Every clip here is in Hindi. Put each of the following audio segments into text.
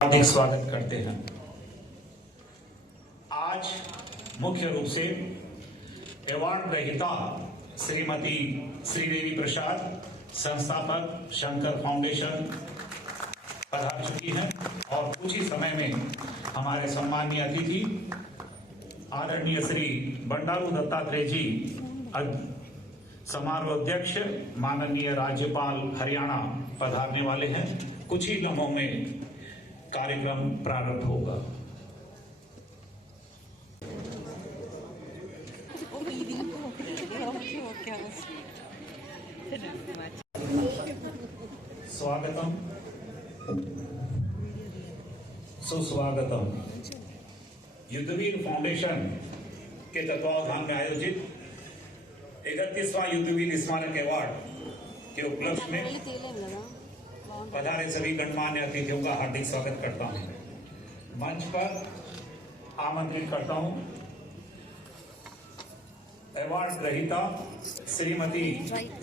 हार्दिक स्वागत करते हैं। आज मुख्य रूप से अवार्ड ग्रहीता श्रीमती श्रीदेवी प्रसाद, संस्थापक शंकर फाउंडेशन पधार चुकी हैं और कुछ ही समय में हमारे सम्मानीय अतिथि आदरणीय श्री बंडारू दत्तात्रेय जी, समारोह अध्यक्ष माननीय राज्यपाल हरियाणा पधारने वाले हैं। कुछ ही लम्हों में कार्यक्रम प्रारंभ होगा। स्वागतम सुस्वागतम। युद्धवीर फाउंडेशन के तत्वावधान में आयोजित 31वां युद्धवीर स्मारक अवार्ड के उपलक्ष्य में पधारे सभी गणमान्य अतिथियों का हार्दिक स्वागत करता हूं। मंच पर आमंत्रित करता हूं अवार्ड ग्रहीता श्रीमती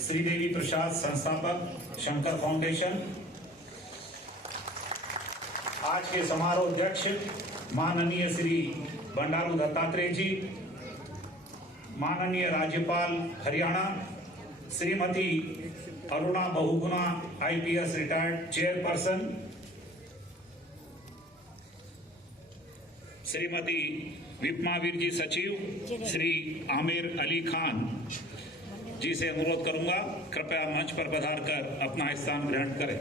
श्रीदेवी प्रसाद, संस्थापक शंकर फाउंडेशन। आज के समारोह अध्यक्ष माननीय श्री बंडारू दत्तात्रेय जी, माननीय राज्यपाल Haryana Shrimati Aruna Bahuguna IPS retired chairperson, Shrimati विपमावीर जी सचिव, श्री आमिर अली खान जी से अनुरोध करूंगा कृपया मंच पर पधार कर अपना स्थान ग्रहण करें।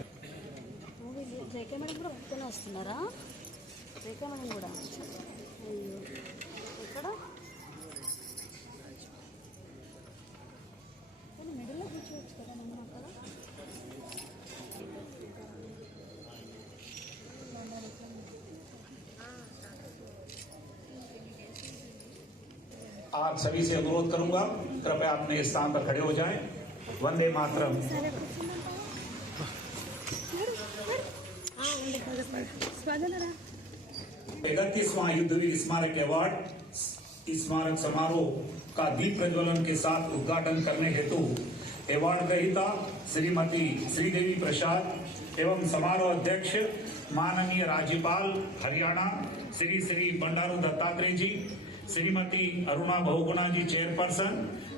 आप सभी से अनुरोध करूंगा कृपया अपने स्थान पर खड़े हो जाएं। वंदे मातरम। 31वां युद्धवीर स्मारक अवार्ड स्मारक समारोह का दीप प्रज्वलन के साथ उद्घाटन करने हेतु अवार्ड ग्रहीता श्रीमती श्रीदेवी प्रसाद एवं समारोह अध्यक्ष माननीय राज्यपाल हरियाणा श्री श्री बंडारू दत्तात्रेय जी, श्रीमती अरुणा बहुगुणा जी चेयरपर्सन,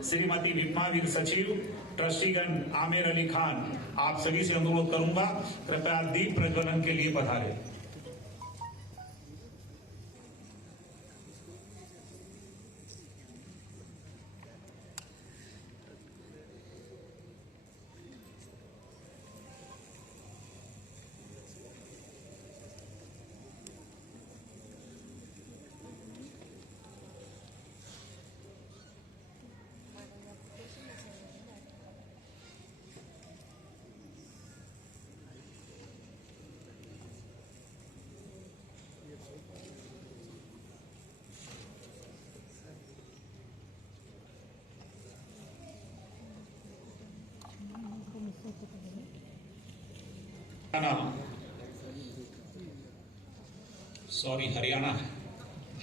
श्रीमती विपमावीर सचिव, ट्रस्टीगण आमिर अली खान, आप सभी से अनुरोध करूंगा कृपया दीप प्रज्वलन के लिए पधारें।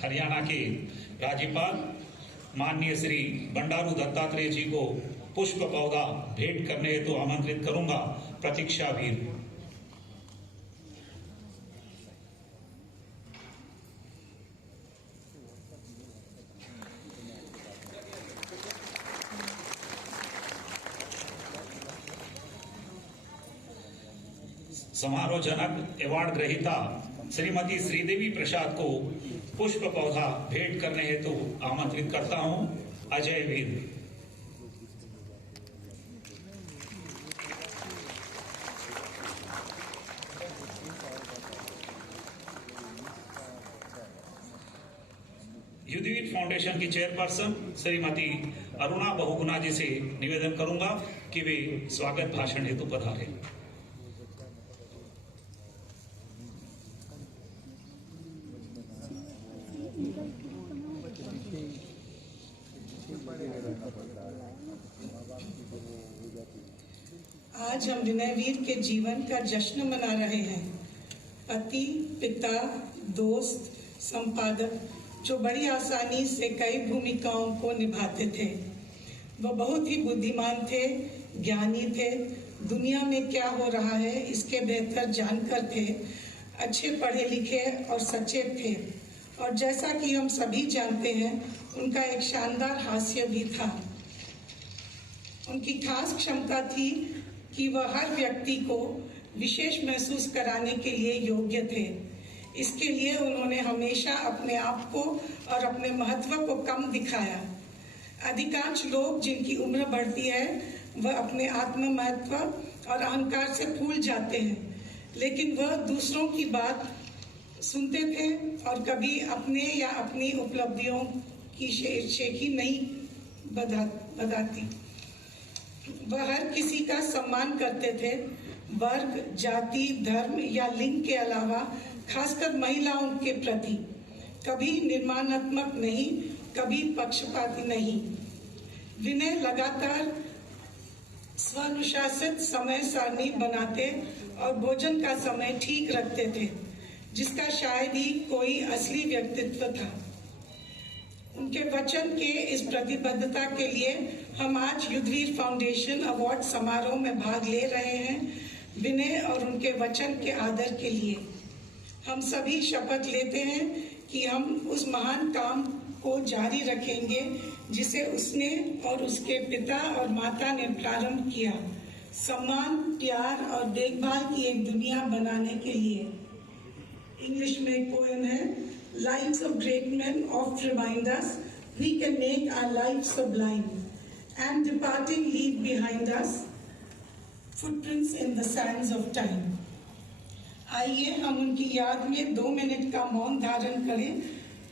हरियाणा के राज्यपाल माननीय श्री बंडारू दत्तात्रेय जी को पुष्प पौधा भेंट करने हेतु आमंत्रित करूंगा। प्रतीक्षा वीर। समारोह जनक अवार्ड ग्रहीता श्रीमती श्रीदेवी प्रसाद को पुष्प पौधा भेंट करने हेतु आमंत्रित करता हूं। अजय वीर। युद्धवीर फाउंडेशन की चेयरपर्सन श्रीमती अरुणा बहुगुणा जी से निवेदन करूंगा कि वे स्वागत भाषण हेतु पधारें। आज हम विनयवीर के जीवन का जश्न मना रहे हैं। पति, पिता, दोस्त, संपादक जो बड़ी आसानी से कई भूमिकाओं को निभाते थे। वह बहुत ही बुद्धिमान थे, ज्ञानी थे, दुनिया में क्या हो रहा है इसके बेहतर जानकर थे। अच्छे पढ़े लिखे और सचेत थे, और जैसा कि हम सभी जानते हैं, उनका एक शानदार हास्य भी था। उनकी खास क्षमता थी कि वह हर व्यक्ति को विशेष महसूस कराने के लिए योग्य थे। इसके लिए उन्होंने हमेशा अपने आप को और अपने महत्व को कम दिखाया। अधिकांश लोग जिनकी उम्र बढ़ती है वह अपने आत्म महत्व और अहंकार से फूल जाते हैं, लेकिन वह दूसरों की बात सुनते थे और कभी अपने या अपनी उपलब्धियों की शेखी नहीं बधाती। वह हर किसी का सम्मान करते थे, वर्ग, जाति, धर्म या लिंग के अलावा खासकर महिलाओं के प्रति कभी निर्माणात्मक नहीं, कभी पक्षपाती नहीं। विनय लगातार स्वानुशासित समय सारणी बनाते और भोजन का समय ठीक रखते थे, जिसका शायद ही कोई असली व्यक्तित्व था। उनके वचन के इस प्रतिबद्धता के लिए हम आज युद्धवीर फाउंडेशन अवार्ड समारोह में भाग ले रहे हैं। विनय और उनके वचन के आदर के लिए हम सभी शपथ लेते हैं कि हम उस महान काम को जारी रखेंगे जिसे उसने और उसके पिता और माता ने प्रारंभ किया, सम्मान, प्यार और देखभाल की एक दुनिया बनाने के लिए। इंग्लिश में एक पोएम है, Lives of great men oft remind us we can make our lives sublime, and departing leave behind us footprints in the sands of time. आइए हम उनकी याद में 2 मिनट का मौन धारण करें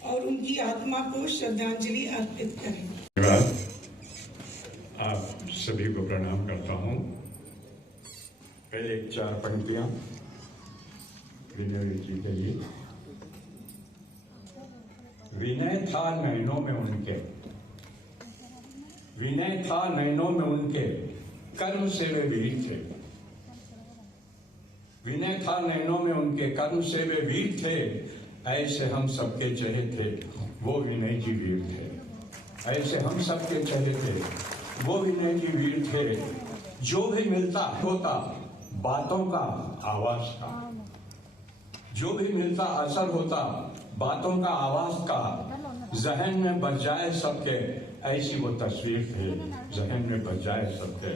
और उनकी आत्मा को श्रद्धांजलि अर्पित करें। धन्यवाद। आप सभी को प्रणाम करता हूँ। पहले 4 पंक्तियाँ विनय जी के लिए। विनय था नैनों में उनके, विनय था नैनों में उनके, कर्म से वे वीर थे। विनय था नैनों में उनके, कर्म से वे वीर थे। ऐसे हम सबके चेहरे थे, वो विनय जी वीर थे। ऐसे हम सबके चेहरे थे, वो विनय जी वीर थे। जो भी मिलता होता बातों का आवाज का, जो भी मिलता असर होता बातों का आवाज का, जहन में बच जाए सबके, ऐसी वो तस्वीर थे, जहन में बच जाए सबके।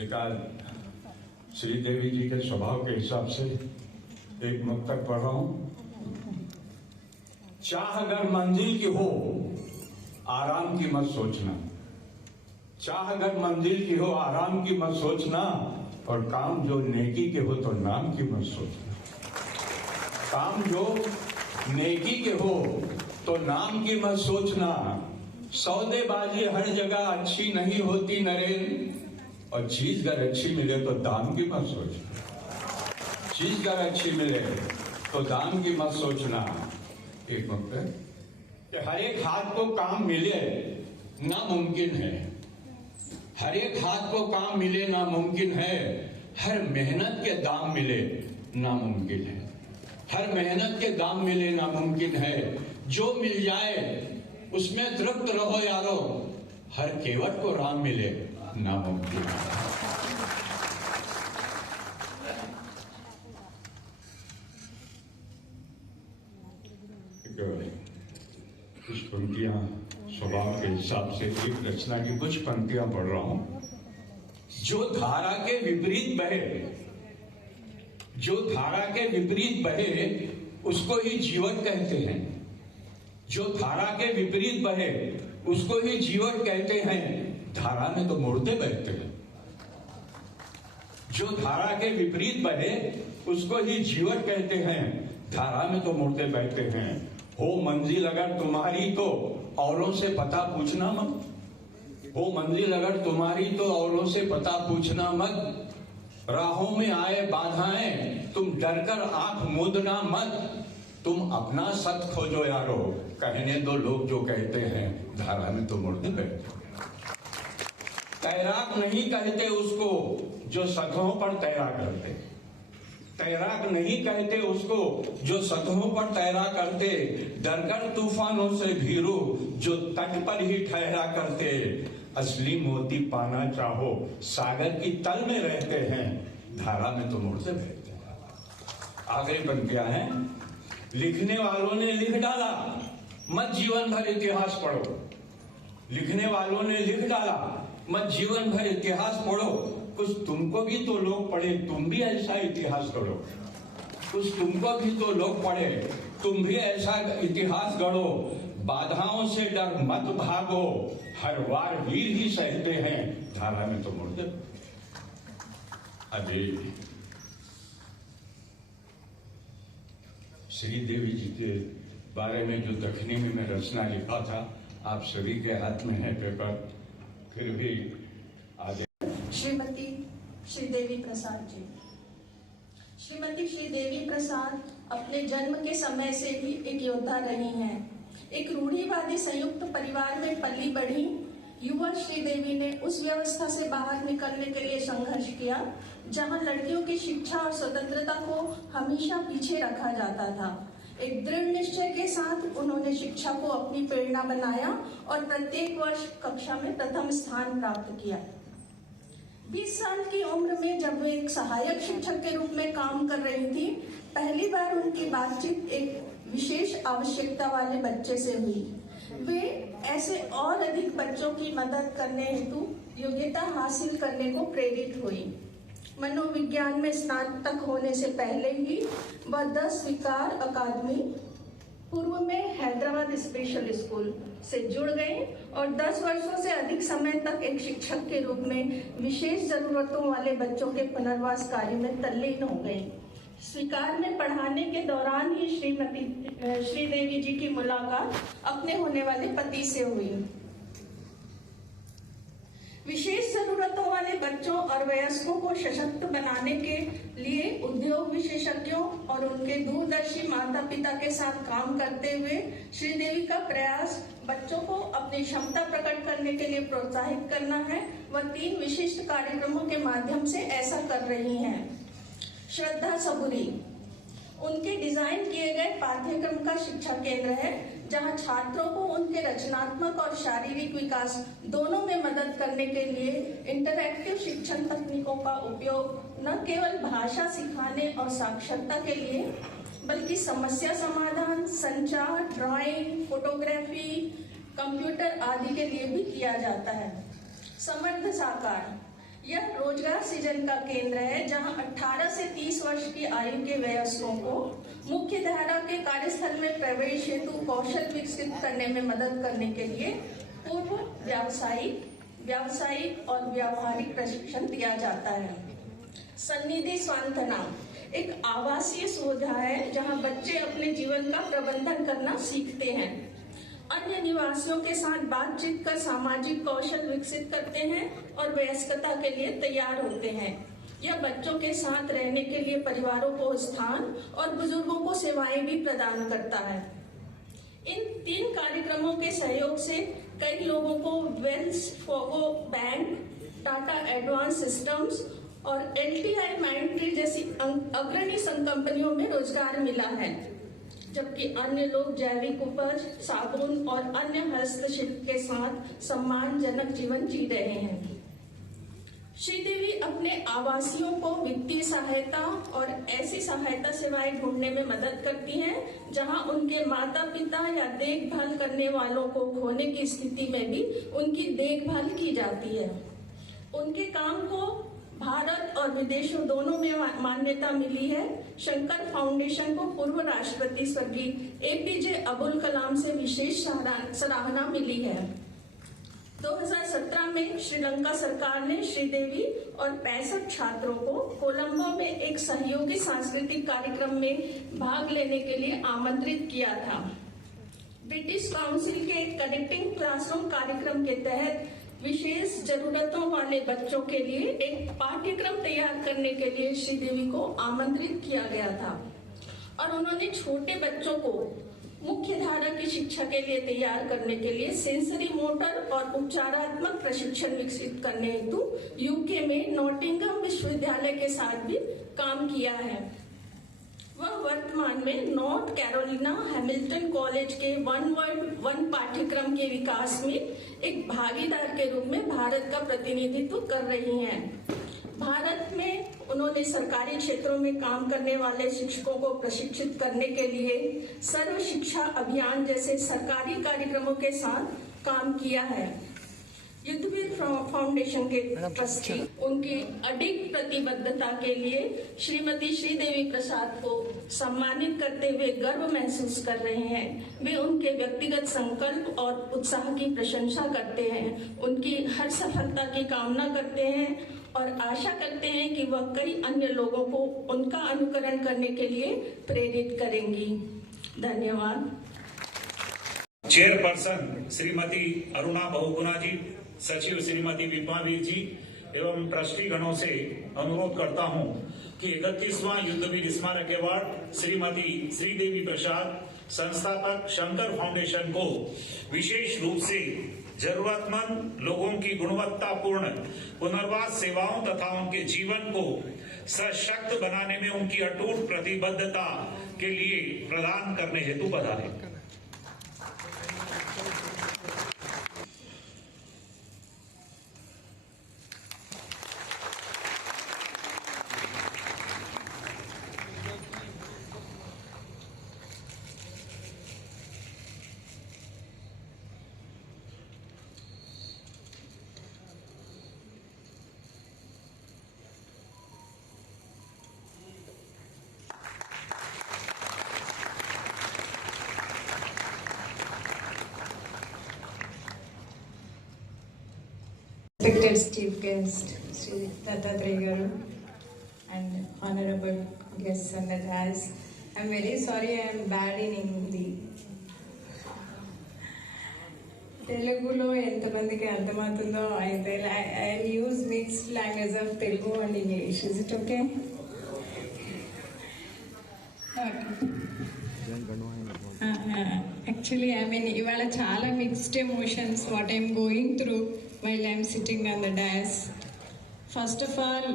एक श्रीदेवी जी के स्वभाव के हिसाब से एक मुक्तक पढ़ रहा हूं। चाह अगर मंजिल की हो आराम की मत सोचना, चाह अगर मंजिल की हो आराम की मत सोचना, और काम जो नेकी के हो तो नाम की मत सोचना। काम जो नेकी के हो तो नाम की मत सोचना। सौदेबाजी हर जगह अच्छी नहीं होती नरेन, और चीज अगर अच्छी मिले तो दाम की मत सोचना। चीज अगर अच्छी मिले तो दाम की मत सोचना। एक मतलब कि हर एक हाथ को काम मिले नामुमकिन है, हर एक हाथ को काम मिले नामुमकिन है। हर मेहनत के दाम मिले नामुमकिन है, हर मेहनत के दाम मिले नामुमकिन है। जो मिल जाए उसमें तृप्त रहो यारो, हर केवट को राम मिले नामुमकिन है। कुछ पंक्तियां स्वभाव के हिसाब से एक रचना की कुछ पंक्तियां पढ़ रहा हूं। जो धारा के विपरीत बहे, जो धारा के विपरीत बहे उसको ही जीवन कहते हैं। जो धारा के विपरीत बहे उसको ही जीवन कहते हैं। धारा में तो मुड़ते बहते हैं। जो धारा के विपरीत बहे उसको ही जीवन कहते हैं। धारा में तो मुड़ते बहते हैं। हो मंजिल अगर तुम्हारी तो औरों से पता पूछना मत। हो मंजिल अगर तुम्हारी तो औरों से पता पूछना मत। राहों में आए बाधाएं तुम डरकर आंख मूंदना मत। तुम अपना सत खोजो यारो, कहने दो लोग जो कहते हैं। धारा में तो मुड़ते बैठे। तैराक नहीं कहते उसको जो सतहों पर तैरा करते। तैराक नहीं कहते उसको जो सतहों पर तैरा करते। डरकर तूफानों से भीरू जो तट पर ही ठहरा करते। असली मोती पाना चाहो सागर की तल में रहते हैं। धारा में तो मुड़ते रहते हैं। आगे बन गया है, लिखने वालों ने लिख डाला, मत जीवन भर इतिहास पढ़ो। लिखने वालों ने लिख डाला, मत जीवन भर इतिहास पढ़ो। कुछ तुमको भी तो लोग पढ़े, तुम भी ऐसा इतिहास गढ़ो। कुछ तुमको भी तो लोग पढ़े, तुम भी ऐसा इतिहास गढ़ो। बाधाओं से डर मत भागो, हर वार वीर ही सहते हैं, धारा में तो मुड़ते। अभी श्रीदेवी जी के बारे में जो दक्षिणी में मैं रचना लिखा था, आप सभी के हाथ में है पेपर, फिर भी आगे। श्रीमती श्रीदेवी प्रसाद जी। श्रीमती श्रीदेवी प्रसाद अपने जन्म के समय से ही एक योद्धा रही हैं। एक रूढ़िवादी संयुक्त परिवार में पली बढ़ी युवा श्रीदेवी ने उस व्यवस्था से बाहर निकलने के लिए संघर्ष किया जहां लड़कियों की शिक्षा और स्वतंत्रता को हमेशा पीछे रखा जाता था। एक दृढ़ निश्चय के साथ उन्होंने शिक्षा को अपनी प्रेरणा बनाया और प्रत्येक वर्ष कक्षा में प्रथम स्थान प्राप्त किया। 20 साल की उम्र में जब वे एक सहायक शिक्षक के रूप में काम कर रही थी, पहली बार उनकी बातचीत एक विशेष आवश्यकता वाले बच्चे से हुई। वे ऐसे और अधिक बच्चों की मदद करने हेतु योग्यता हासिल करने को प्रेरित हुई। मनोविज्ञान में स्नातक होने से पहले ही वह 10 स्वीकार अकादमी, पूर्व में हैदराबाद स्पेशल स्कूल से जुड़ गई और 10 वर्षों से अधिक समय तक एक शिक्षक के रूप में विशेष जरूरतों वाले बच्चों के पुनर्वास कार्य में तल्लीन हो गई। स्वीकार में पढ़ाने के दौरान ही श्रीदेवी जी की मुलाकात अपने होने वाले पति से हुई। विशेष जरूरतों वाले बच्चों और वयस्कों को सशक्त बनाने के लिए उद्योग विशेषज्ञों और उनके दूरदर्शी माता पिता के साथ काम करते हुए श्रीदेवी का प्रयास बच्चों को अपनी क्षमता प्रकट करने के लिए प्रोत्साहित करना है। वह 3 विशिष्ट कार्यक्रमों के माध्यम से ऐसा कर रही हैं। श्रद्धा सबूरी उनके डिजाइन किए गए पाठ्यक्रम का शिक्षा केंद्र है, जहां छात्रों को उनके रचनात्मक और शारीरिक विकास दोनों में मदद करने के लिए इंटरैक्टिव शिक्षण तकनीकों का उपयोग न केवल भाषा सिखाने और साक्षरता के लिए, बल्कि समस्या समाधान, संचार, ड्राइंग, फोटोग्राफी, कंप्यूटर आदि के लिए भी किया जाता है। समर्थ साकार यह रोजगार सृजन का केंद्र है, जहां 18 से 30 वर्ष की आयु के वयस्कों को मुख्य धारा के कार्यस्थल में प्रवेश हेतु कौशल विकसित करने में मदद करने के लिए पूर्व व्यावसायिक और व्यावहारिक प्रशिक्षण दिया जाता है। सन्निधि सांत्वना एक आवासीय सुविधा है, जहां बच्चे अपने जीवन का प्रबंधन करना सीखते हैं, अन्य निवासियों के साथ बातचीत कर सामाजिक कौशल विकसित करते हैं और वयस्कता के लिए तैयार होते हैं। यह बच्चों के साथ रहने के लिए परिवारों को स्थान और बुजुर्गों को सेवाएं भी प्रदान करता है। इन 3 कार्यक्रमों के सहयोग से कई लोगों को Wells Fargo bank, Tata advance systems और LTI माइंडट्री जैसी अग्रणी कंपनियों में रोजगार मिला है, जबकि अन्य लोग जैविक उपज, साबुन और अन्य हस्तशिल्प के साथ सम्मानजनक जीवन जी रहे हैं। श्रीदेवी अपने आवासियों को वित्तीय सहायता और ऐसी सहायता सेवाएं ढूंढने में मदद करती हैं जहां उनके माता पिता या देखभाल करने वालों को खोने की स्थिति में भी उनकी देखभाल की जाती है। उनके काम को भारत और विदेशों दोनों में मान्यता मिली है। शंकर फाउंडेशन को पूर्व राष्ट्रपति स्वर्गीय APJ अब्दुल कलाम से विशेष सराहना मिली है। 2017 में श्रीलंका सरकार ने श्रीदेवी और 65 छात्रों को कोलंबो में एक सहयोगी सांस्कृतिक कार्यक्रम में भाग लेने के लिए आमंत्रित किया था। ब्रिटिश काउंसिल के कनेक्टिंग क्लासरूम कार्यक्रम के तहत विशेष जरूरतों वाले बच्चों के लिए एक पाठ्यक्रम तैयार करने के लिए श्रीदेवी को आमंत्रित किया गया था और उन्होंने छोटे बच्चों को मुख्य धारा की शिक्षा के लिए तैयार करने के लिए सेंसरी मोटर और उपचारात्मक प्रशिक्षण विकसित करने हेतु UK में नॉटिंघम विश्वविद्यालय के साथ भी काम किया है। वह वर्तमान में नॉर्थ कैरोलिना हैमिल्टन कॉलेज के वन वर्ल्ड वन पाठ्यक्रम के विकास में एक भागीदार के रूप में भारत का प्रतिनिधित्व कर रही हैं। भारत में उन्होंने सरकारी क्षेत्रों में काम करने वाले शिक्षकों को प्रशिक्षित करने के लिए सर्व शिक्षा अभियान जैसे सरकारी कार्यक्रमों के साथ काम किया है। युद्धवीर फाउंडेशन के ट्रस्टी उनकी अडिग प्रतिबद्धता के लिए श्रीमती श्रीदेवी प्रसाद को सम्मानित करते हुए गर्व महसूस कर रहे हैं। वे उनके व्यक्तिगत संकल्प और उत्साह की प्रशंसा करते हैं, उनकी हर सफलता की कामना करते हैं और आशा करते हैं कि वह कई अन्य लोगों को उनका अनुकरण करने के लिए प्रेरित करेंगी। धन्यवाद। चेयरपर्सन श्रीमती अरुणा बहुगुणा जी, सचिव श्रीमती विपावीर जी एवं ट्रस्टी गणों से अनुरोध करता हूं कि 31वां युद्धवीर स्मारक अवार्ड श्रीमती श्रीदेवी प्रसाद, संस्थापक शंकर फाउंडेशन को विशेष रूप से जरूरतमंद लोगों की गुणवत्तापूर्ण पुनर्वास सेवाओं तथा उनके जीवन को सशक्त बनाने में उनकी अटूट प्रतिबद्धता के लिए प्रदान करने हेतु बधाई। Respected chief guest, Sri Dattatreya Garu, and honorable guests on the dais. I'm very sorry I am bad in Hindi. తెలుగులో ఎంతమందికి అర్థమవుతుందో అయితే I use mixed language of Telugu and English. Is it okay? Actually I mean ఇవాళ చాలా mixed emotions what I'm going through while I'm sitting on the dais. First of all,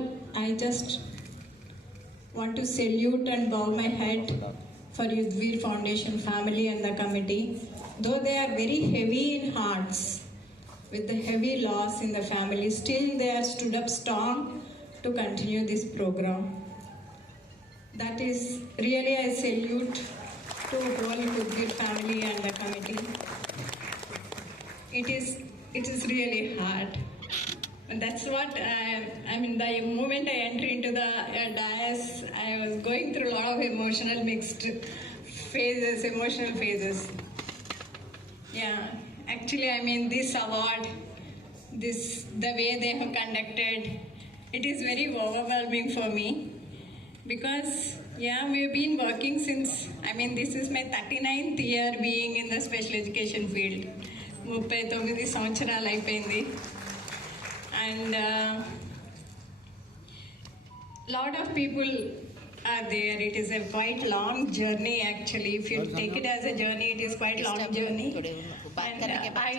I just want to salute and bow my head for Yudhveer Foundation family and the committee. Though they are very heavy in hearts, with the heavy loss in the family, still they are stood up strong to continue this program. That is really I salute to whole Yudhveer family and the committee. It is really hard. And that's what I mean, the moment I entered into the dais, I was going through a lot of emotional phases. Yeah, actually, I mean, this award, the way they have conducted, it is very overwhelming for me. Because, yeah, we've been working since, I mean, this is my 39th year being in the special education field. 39 సంవత్సరాలు అయిపోయింది. And lot of people are there. It is a quite long journey actually. If you take it as a journey, it is quite long journey. And I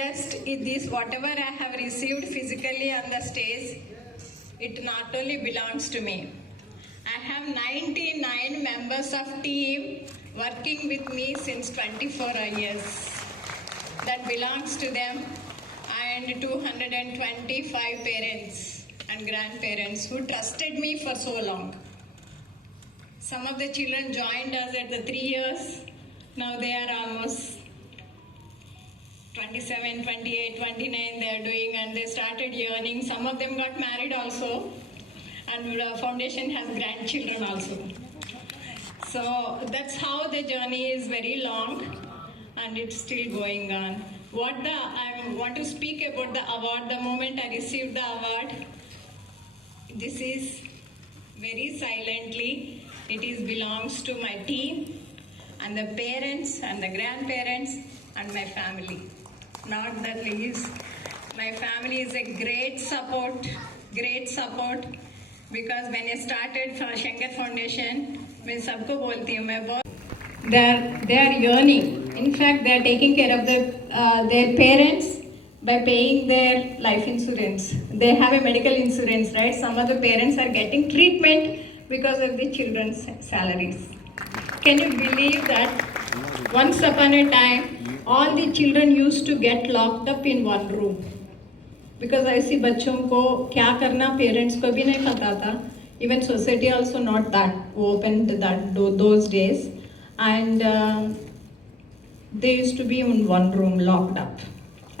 just, this whatever I have received physically on the stage, it not only belongs to me. I have 99 members of team working with me since 24 years. That belongs to them, and 225 parents and grandparents who trusted me for so long. Some of the children joined us at the 3 years. Now they are almost 27, 28, 29 they are doing, and they started earning. Some of them got married also, and the foundation has grandchildren also. So that's how the journey is very long. And it's still going on. I want to speak about the award. The moment I received the award, this is very silently, it belongs to my team and the parents and the grandparents and my family. Not the least, my family is a great support, because when I started for Shankar Foundation, मैं सबको बोलती हूँ, मैं बहुत they are yearning. In fact, they are taking care of their parents by paying their life insurance. They have a medical insurance, right? Some of the parents are getting treatment because of the children's salaries. Can you believe that once upon a time, all the children used to get locked up in one room? Because ऐसी बच्चों को क्या करना पेरेंट्स को भी नहीं पता था. Even society also not that open that those days and they used to be in one room locked up.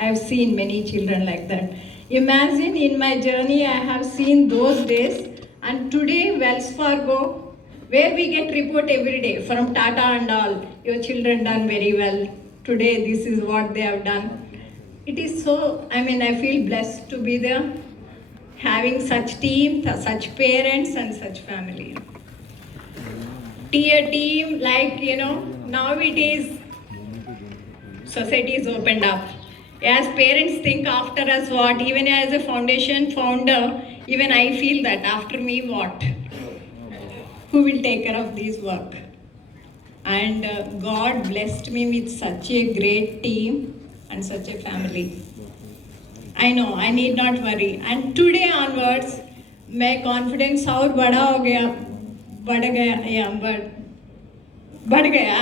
I have seen many children like that. Imagine in my journey I have seen those days, and today Wells Fargo, where we get report every day from Tata and all, your children done very well. Today this is what they have done. It is so, I feel blessed to be there, having such team, such parents and such family. A team like, now it is society is opened up. As parents think after us what, even as a foundation founder, even I feel that after me what? Who will take care of this work? And God blessed me with such a great team and such a family. I know, I need not worry. And today onwards, my confidence और बढ़ गया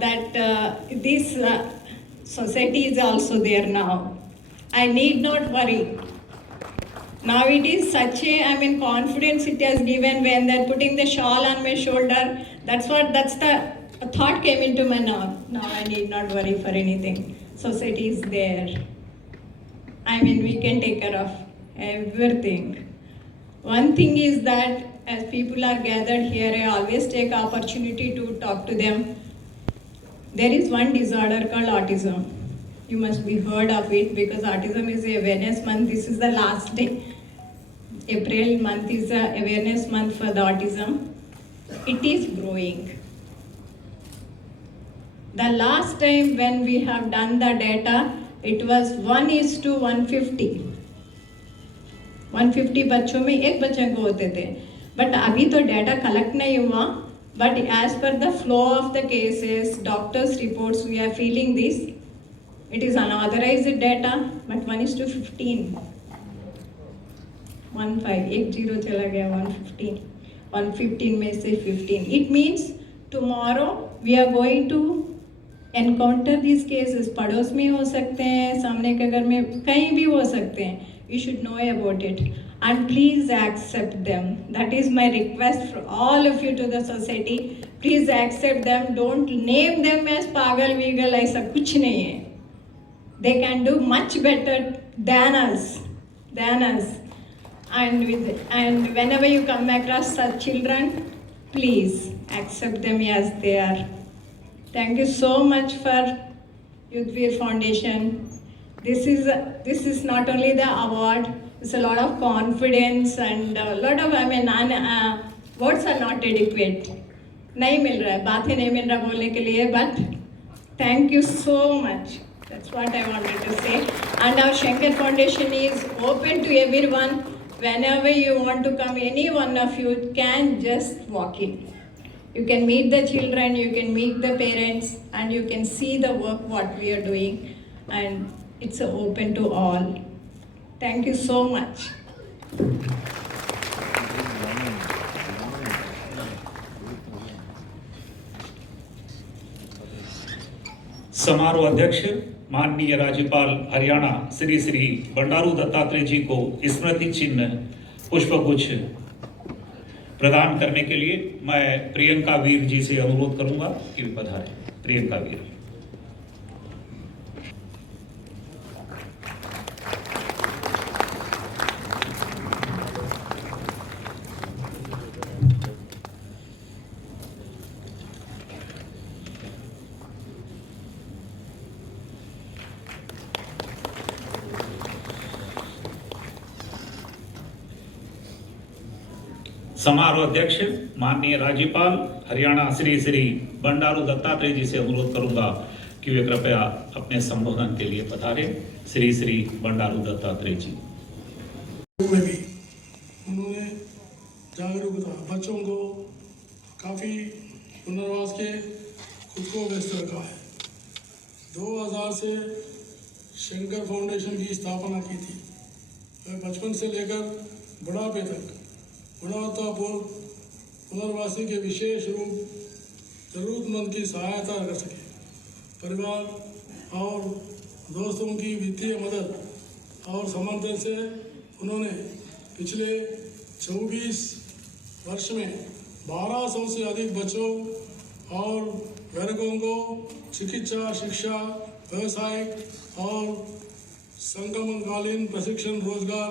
that this society is also there now. I need not worry. Now it is such a, confidence it has given when they're putting the shawl on my shoulder. That's the thought came into my now. Now I need not worry for anything. Society is there. We can take care of everything. One thing is that as people are gathered here, I always take opportunity to talk to them. There is one disorder called autism. You must be heard of it because autism is a awareness month. This is the last day. April month is the awareness month for the autism. It is growing. The last time when we have done the data, it was 1:150. 150 बच्चों में एक बच्चे को होते थे. बट अभी तो डेटा कलेक्ट नहीं हुआ. But as per the flow of the cases, doctors' reports, we are feeling this. It is unauthorized data, but 1:15. 10 चला गया 115. 115 में से 15. It means tomorrow we are going to encounter these cases. पड़ोस में हो सकते हैं, सामने के घर में कहीं भी हो सकते हैं. You should know about it. And please accept them. That is my request for all of you to the society. Please accept them. Don't name them as pagal vegal. ऐसा कुछ नहीं है. They can do much better than us. And whenever you come across such children, please accept them as they are. Thank you so much for Youthveer Foundation. This is not only the award. It's a lot of confidence and a lot of, words are not adequate. नहीं मिल रहा है, बातें नहीं मिल रहा बोलने के लिए, but thank you so much. That's what I wanted to say. And our Shankar Foundation is open to everyone. Whenever you want to come, any one of you can just walk in. You can meet the children, you can meet the parents, and you can see the work what we are doing. And it's open to all. Thank you so much. समारोह अध्यक्ष माननीय राज्यपाल हरियाणा श्री श्री बंडारू दत्तात्रेय जी को स्मृति चिन्ह पुष्पगुच्छ प्रदान करने के लिए मैं प्रियंका वीर जी से अनुरोध करूंगा कि पधारें. प्रियंका वीर. समारोह अध्यक्ष माननीय राज्यपाल हरियाणा श्री श्री बंडारू दत्तात्रेय जी से अनुरोध करूंगा कि वे कृपया अपने संबोधन के लिए पधारें. श्री श्री बंडारू दत्तात्रेय जी. में भी उन्होंने जागरूकता बच्चों को काफ़ी पुनर्वास के खुद को व्यस्त रखा है. 2000 से शंकर फाउंडेशन की स्थापना की थी. बचपन से लेकर बुढ़ापे तक गुणवत्तापूर्ण पुनर्वासी के विशेष रूप जरूरतमंद की सहायता कर सके. परिवार और दोस्तों की वित्तीय मदद और समर्थन से उन्होंने पिछले 24 वर्ष में 1200 से अधिक बच्चों और वर्गों को चिकित्सा, शिक्षा, व्यवसायिक और संगमकालीन प्रशिक्षण, रोजगार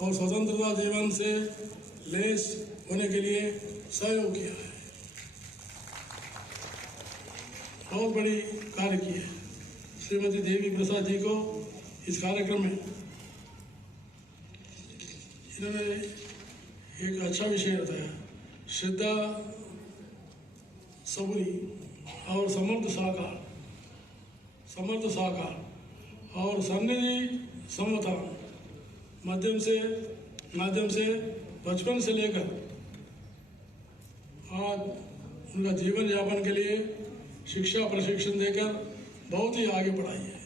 और स्वतंत्रता जीवन से लेस होने के लिए सहयोग किया है। बहुत बड़ी कार्य की है। श्रीमती देवी प्रसाद जी को इस कार्यक्रम में इन्होंने एक अच्छा विषय बताया, श्रद्धा, सबरी और समर्थ साकार और सन्निधि समता माध्यम से बचपन से लेकर आज उनका जीवन यापन के लिए शिक्षा प्रशिक्षण देकर बहुत ही आगे बढ़ाई है।